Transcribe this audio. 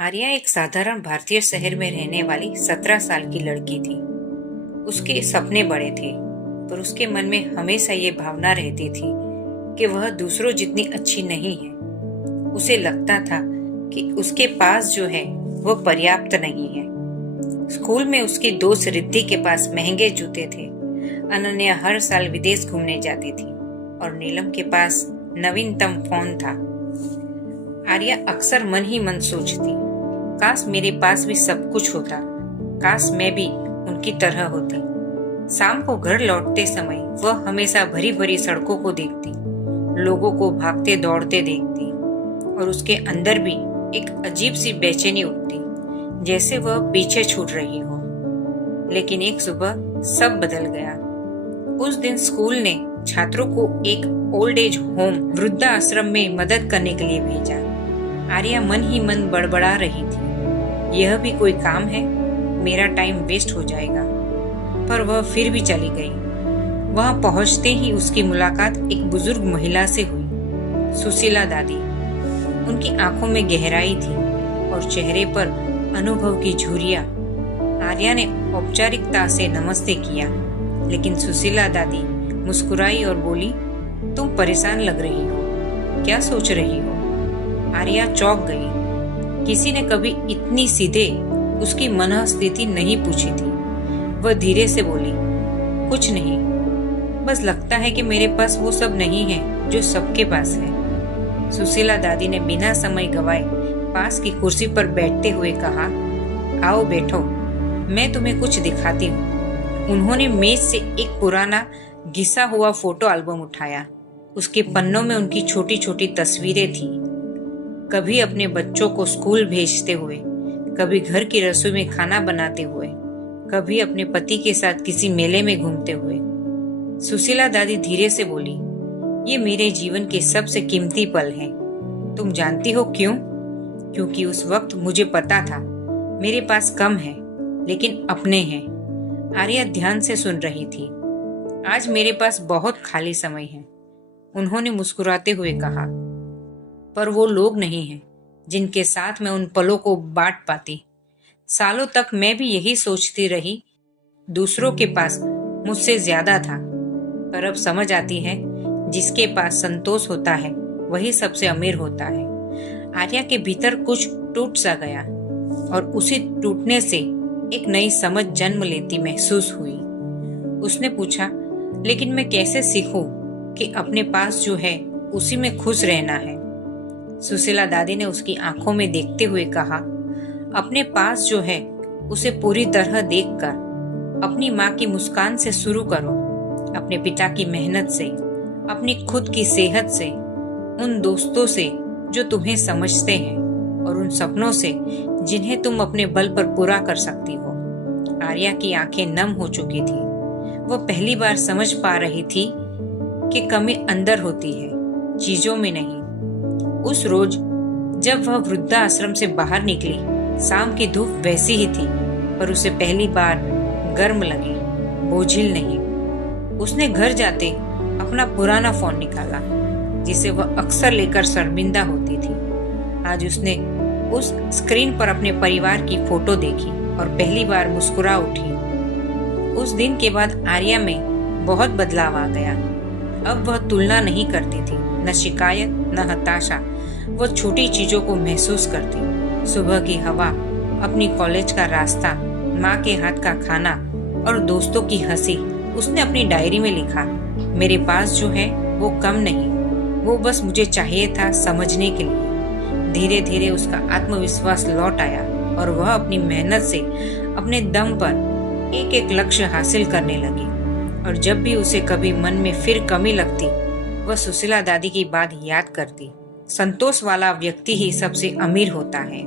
आर्या एक साधारण भारतीय शहर में रहने वाली 17 साल की लड़की थी। उसके सपने बड़े थे, पर उसके मन में हमेशा ये भावना रहती थी कि वह दूसरों जितनी अच्छी नहीं है। उसे लगता था कि उसके पास जो है वह पर्याप्त नहीं है। स्कूल में उसकी दोस्त रिद्धि के पास महंगे जूते थे, अनन्या हर साल विदेश घूमने जाती थी और नीलम के पास नवीनतम फोन था। आर्या अक्सर मन ही मन सोचती, काश मेरे पास भी सब कुछ होता, काश मैं भी उनकी तरह होती। शाम को घर लौटते समय वह हमेशा भरी भरी सड़कों को देखती, लोगों को भागते दौड़ते देखती और उसके अंदर भी एक अजीब सी बेचैनी उठती, जैसे वह पीछे छूट रही हो। लेकिन एक सुबह सब बदल गया। उस दिन स्कूल ने छात्रों को एक ओल्ड एज होम वृद्धाश्रम में मदद करने के लिए भेजा। आर्या मन ही मन बड़बड़ा रही थी, यह भी कोई काम है, मेरा टाइम वेस्ट हो जाएगा। पर वह फिर भी चली गई। वहां पहुंचते ही उसकी मुलाकात एक बुजुर्ग महिला से हुई, सुशीला दादी। उनकी आंखों में गहराई थी और चेहरे पर अनुभव की झुर्रियां। आर्या ने औपचारिकता से नमस्ते किया, लेकिन सुशीला दादी मुस्कुराई और बोली, तुम परेशान लग रही हो, क्या सोच रही हो? आर्या चौंक गई। किसी ने कभी इतनी सीधे उसकी मनः स्थिति नहीं पूछी थी। वह धीरे से बोली, कुछ नहीं, बस लगता है कि मेरे पास वो सब नहीं है जो सबके पास है। सुशीला दादी ने बिना समय गवाए पास की कुर्सी पर बैठते हुए कहा, आओ बैठो, मैं तुम्हें कुछ दिखाती हूँ। उन्होंने मेज से एक पुराना घिसा हुआ फोटो एल्बम उठाया। उसके पन्नों में उनकी छोटी छोटी तस्वीरें थी, कभी अपने बच्चों को स्कूल भेजते हुए, कभी घर की रसोई में खाना बनाते हुए, कभी अपने पति के साथ किसी मेले में घूमते हुए। सुशीला दादी धीरे से बोली, ये मेरे जीवन के सबसे कीमती पल हैं। तुम जानती हो क्यों? क्योंकि उस वक्त मुझे पता था मेरे पास कम है, लेकिन अपने हैं। आर्या ध्यान से सुन रही थी। आज मेरे पास बहुत खाली समय है, उन्होंने मुस्कुराते हुए कहा, पर वो लोग नहीं हैं जिनके साथ मैं उन पलों को बांट पाती। सालों तक मैं भी यही सोचती रही, दूसरों के पास मुझसे ज्यादा था, पर अब समझ आती है, जिसके पास संतोष होता है वही सबसे अमीर होता है। आर्या के भीतर कुछ टूट सा गया और उसी टूटने से एक नई समझ जन्म लेती महसूस हुई। उसने पूछा, लेकिन मैं कैसे सीखूं कि अपने पास जो है उसी में खुश रहना है? सुशीला दादी ने उसकी आंखों में देखते हुए कहा, अपने पास जो है उसे पूरी तरह देखकर अपनी माँ की मुस्कान से शुरू करो, अपने पिता की मेहनत से, अपनी खुद की सेहत से, उन दोस्तों से जो तुम्हें समझते हैं और उन सपनों से जिन्हें तुम अपने बल पर पूरा कर सकती हो। आर्या की आंखें नम हो चुकी थी। वह पहली बार समझ पा रही थी कि कमी अंदर होती है, चीजों में नहीं। उस रोज जब वह वृद्धाश्रम से बाहर निकली, शाम की धूप वैसी ही थी, पर उसे पहली बार गर्म लगी, बोझिल नहीं। उसने घर जाते अपना पुराना फोन निकाला, जिसे वह अक्सर लेकर शर्मिंदा होती थी। आज उसने उस स्क्रीन पर अपने परिवार की फोटो देखी और पहली बार मुस्कुरा उठी। उस दिन के बाद आर्या में बहुत बदलाव आ गया। अब वह तुलना नहीं करती थी, न शिकायत न हताशा। वह छोटी चीजों को महसूस करती, सुबह की हवा, अपनी कॉलेज का रास्ता, माँ के हाथ का खाना और दोस्तों की हंसी। उसने अपनी डायरी में लिखा, मेरे पास जो है वो कम नहीं, वो बस मुझे चाहिए था समझने के लिए। धीरे धीरे उसका आत्मविश्वास लौट आया और वह अपनी मेहनत से अपने दम पर एक एक लक्ष्य हासिल करने लगी। और जब भी उसे कभी मन में फिर कमी लगती, वह सुशीला दादी की बात याद करती, संतोष वाला व्यक्ति ही सबसे अमीर होता है।